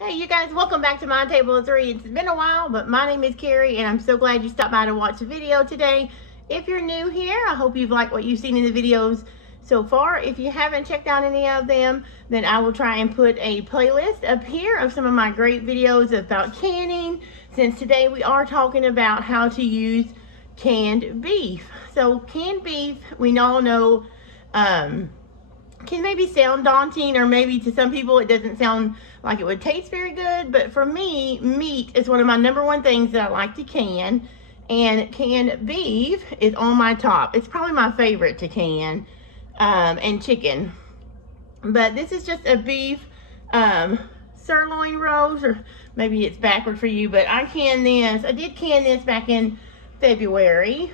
Hey you guys, welcome back to My Table of Three. It's been a while, but my name is Carrie and I'm so glad you stopped by to watch the video today. If you're new here, I hope you've liked what you've seen in the videos so far. If you haven't checked out any of them, then I will try and put a playlist up here of some of my great videos about canning, since today we are talking about how to use canned beef. So canned beef, we all know, can maybe sound daunting, or maybe to some people it doesn't sound like it would taste very good, but for me, meat is one of my #1 things that I like to can, and canned beef is on my top. It's probably my favorite to can, and chicken. But this is just a beef sirloin roast, or maybe it's backward for you, but I did can this back in February.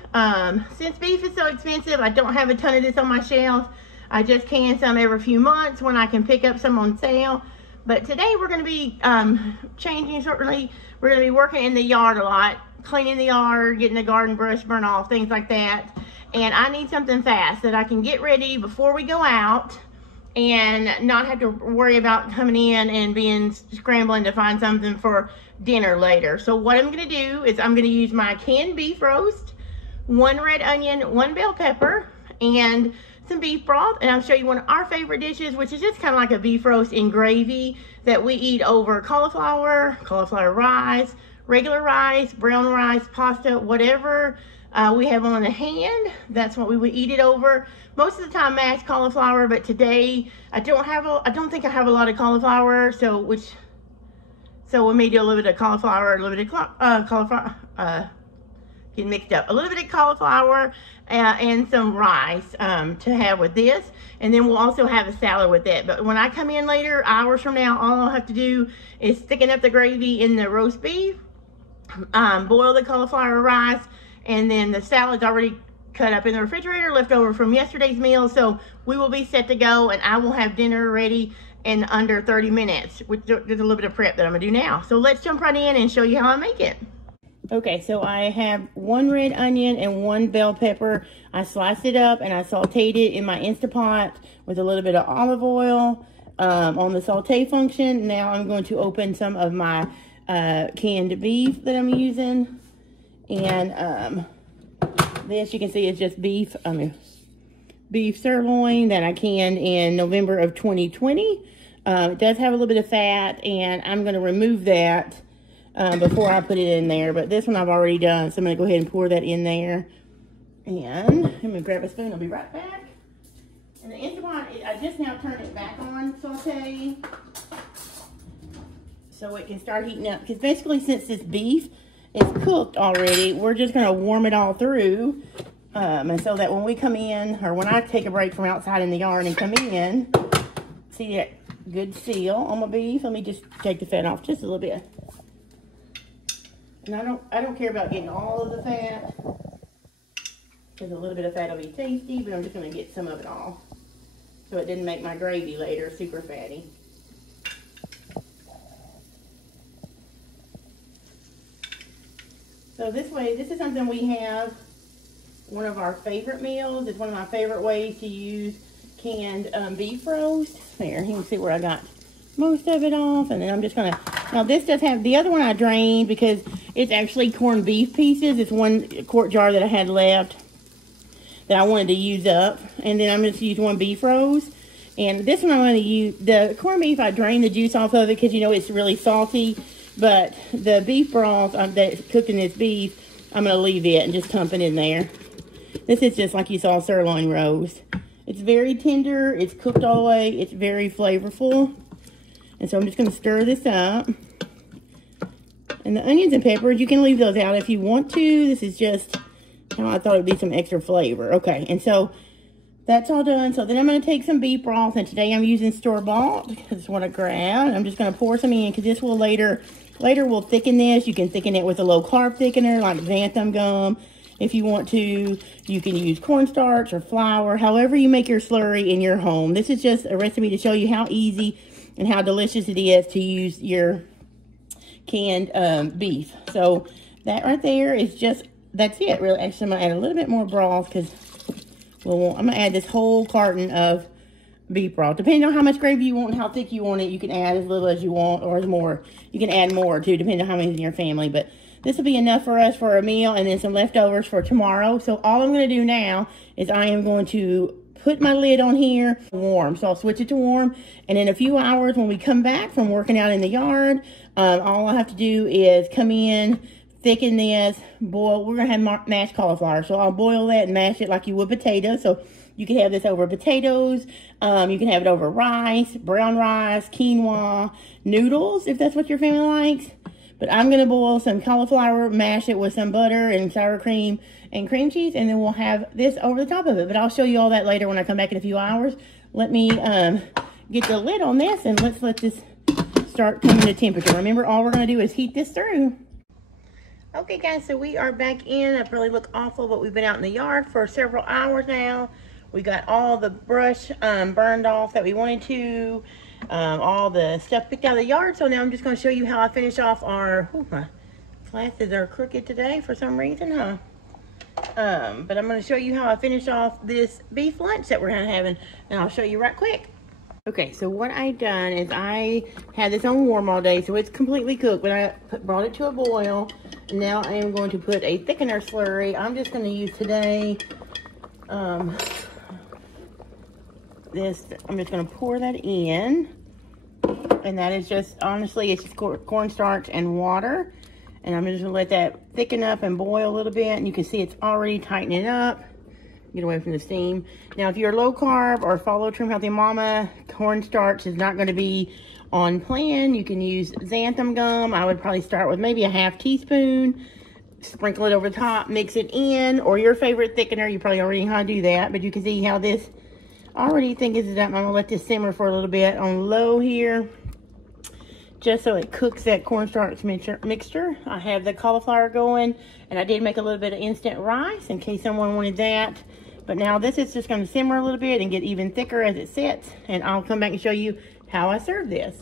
Since beef is so expensive, I don't have a ton of this on my shelf. I just can some every few months when I can pick up some on sale. But today we're going to be changing shortly. We're going to be working in the yard a lot, cleaning the yard, getting the garden brush burn off, things like that. And I need something fast that I can get ready before we go out and not have to worry about coming in and scrambling to find something for dinner later. So what I'm going to do is I'm going to use my canned beef roast, 1 red onion, 1 bell pepper, and some beef broth, and I'll show you one of our favorite dishes, which is just kind of like a beef roast in gravy that we eat over cauliflower rice, regular rice, brown rice, pasta, whatever we have on the hand. That's what we would eat it over. Most of the time mashed cauliflower, but today I don't think I have a lot of cauliflower, so we may do a little bit of cauliflower, a little bit of cauliflower, getting mixed up, a little bit of cauliflower and some rice to have with this, and then we'll also have a salad with it. But when I come in later, hours from now, all I'll have to do is thicken up the gravy in the roast beef, boil the cauliflower rice, and then the salad's already cut up in the refrigerator, left over from yesterday's meal. So we will be set to go, and I will have dinner ready in under 30 minutes, which there's a little bit of prep that I'm gonna do now. So let's jump right in and show you how I make it. Okay, so I have 1 red onion and 1 bell pepper. I sliced it up and I sauteed it in my Instapot with a little bit of olive oil on the saute function. Now I'm going to open some of my canned beef that I'm using. And this, you can see, is just beef sirloin that I canned in November of 2020. It does have a little bit of fat, and I'm going to remove that before I put it in there, but this one I've already done, so I'm going to go ahead and pour that in there. And I'm going to grab a spoon. I'll be right back. And the Instapot, I just now turned it back on saute so it can start heating up, because basically since this beef is cooked already, we're just going to warm it all through, and so that when we come in, or when I take a break from outside in the yard and come in, see that good seal on my beef. Let me just take the fat off just a little bit. And I don't care about getting all of the fat, because a little bit of fat will be tasty, but I'm just going to get some of it all, so it didn't make my gravy later super fatty. So this way, this is something we have, one of our favorite meals. It's one of my favorite ways to use canned beef roast. There, you can see where I got most of it off, and then I'm just going to, now this does have, the other one I drained because it's actually corned beef pieces. It's 1 quart jar that I had left that I wanted to use up, and then I'm going to use 1 beef roast. And this one I'm going to use, the corned beef, I drained the juice off of it because, you know, it's really salty, but the beef broth that's cooked in this beef, I'm going to leave it and just dump it in there. This is just like you saw sirloin roast. It's very tender, it's cooked all the way, it's very flavorful. And so I'm just going to stir this up. And the onions and peppers, you can leave those out if you want to. This is just how I thought it would be some extra flavor. Okay, and so that's all done. So then I'm going to take some beef broth, and today I'm using store-bought because it's what I grabbed. I'm just going to pour some in because this will later we'll thicken this. You can thicken it with a low-carb thickener like xanthan gum. If you want to, you can use cornstarch or flour, however you make your slurry in your home. This is just a recipe to show you how easy and how delicious it is to use your canned beef. So that right there is just, that's it really. Actually, I'm going to add a little bit more broth because I'm going to add this whole carton of beef broth. Depending on how much gravy you want and how thick you want it, you can add as little as you want or as more. You can add more too, depending on how many's in your family. But this will be enough for us for a meal and then some leftovers for tomorrow. So all I'm going to do now is I am going to put my lid on here warm. So I'll switch it to warm. And in a few hours when we come back from working out in the yard, all I have to do is come in, thicken this, boil. We're going to have mashed cauliflower. So I'll boil that and mash it like you would potatoes. So you can have this over potatoes. You can have it over rice, brown rice, quinoa, noodles, if that's what your family likes. But I'm going to boil some cauliflower, mash it with some butter and sour cream and cream cheese, and then we'll have this over the top of it. But I'll show you all that later when I come back in a few hours. Let me get the lid on this, and let's let this start coming to temperature. Remember, all we're going to do is heat this through. Okay, guys, so we are back in. I probably look awful, but we've been out in the yard for several hours now. We got all the brush burned off that we wanted to. All the stuff picked out of the yard. So now I'm just going to show you how I finish off our, my glasses are crooked today for some reason, huh? But I'm going to show you how I finish off this beef lunch that we're having, and I'll show you right quick. Okay, so what I done is I had this on warm all day, so it's completely cooked, but I brought it to a boil. Now I am going to put a thickener slurry. I'm just going to use today, I'm just going to pour that in, and that is just, honestly, it's just cornstarch and water, and I'm just going to let that thicken up and boil a little bit, and you can see it's already tightening up. Get away from the steam. Now, if you're low carb or follow Trim Healthy Mama, cornstarch is not going to be on plan. You can use xanthan gum. I would probably start with maybe a ½ teaspoon, sprinkle it over the top, mix it in, or your favorite thickener. You probably already know how to do that, but you can see how this already thickens it up. I'm going to let this simmer for a little bit on low here, just so it cooks that cornstarch mixture. I have the cauliflower going, and I did make a little bit of instant rice in case someone wanted that. But now this is just going to simmer a little bit and get even thicker as it sits, and I'll come back and show you how I serve this.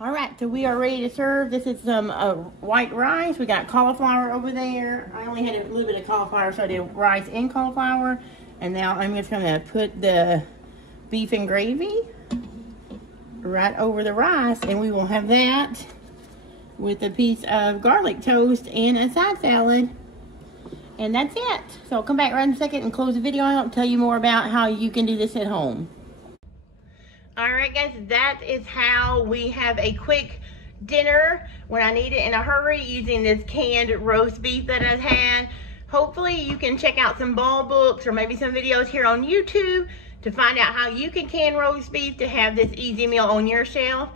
All right, so we are ready to serve. This is some white rice. We got cauliflower over there. I only had a little bit of cauliflower, so I did rice and cauliflower. And now I'm just going to put the beef and gravy right over the rice, and we will have that with a piece of garlic toast and a side salad. And that's it. So I'll come back right in a second and close the video out and tell you more about how you can do this at home. All right, guys, that is how we have a quick dinner when I need it in a hurry using this canned roast beef that I've had. Hopefully you can check out some ball books or maybe some videos here on YouTube to find out how you can can roast beef to have this easy meal on your shelf.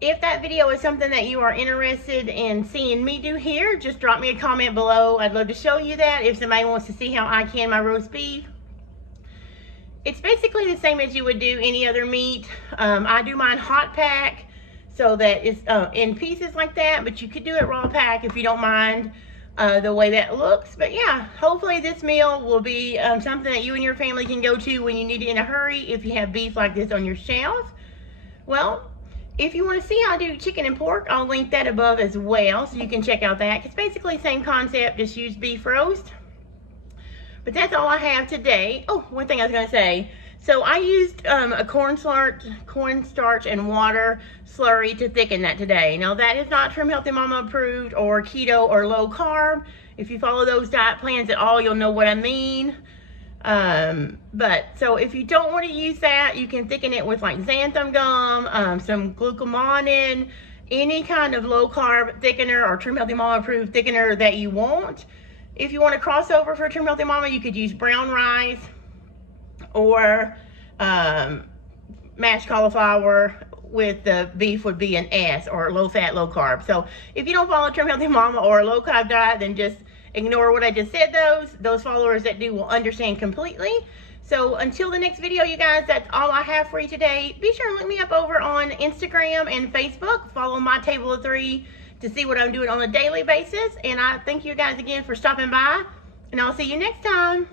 If that video is something that you are interested in seeing me do here, just drop me a comment below. I'd love to show you that if somebody wants to see how I can my roast beef. It's basically the same as you would do any other meat. I do mine hot pack so that it's in pieces like that, but you could do it raw pack if you don't mind the way that looks. But yeah, hopefully this meal will be something that you and your family can go to when you need it in a hurry if you have beef like this on your shelf. Well, if you want to see how I do chicken and pork, I'll link that above as well, so you can check out that. It's basically the same concept, just use beef roast. But that's all I have today. Oh, one thing I was going to say. So I used a cornstarch and water slurry to thicken that today. Now that is not Trim Healthy Mama approved or keto or low carb. If you follow those diet plans at all, you'll know what I mean. But so if you don't want to use that, you can thicken it with like xanthan gum, some glucosamine, any kind of low carb thickener or Trim Healthy Mama approved thickener that you want. If you want to cross over for Trim Healthy Mama, you could use brown rice or mashed cauliflower with the beef would be an S, or low fat, low carb. So if you don't follow Trim Healthy Mama or a low carb diet, then just ignore what I just said. Those followers that do will understand completely. So until the next video, you guys, that's all I have for you today. Be sure and look me up over on Instagram and Facebook. Follow My Table of Three to see what I'm doing on a daily basis. And I thank you guys again for stopping by, and I'll see you next time.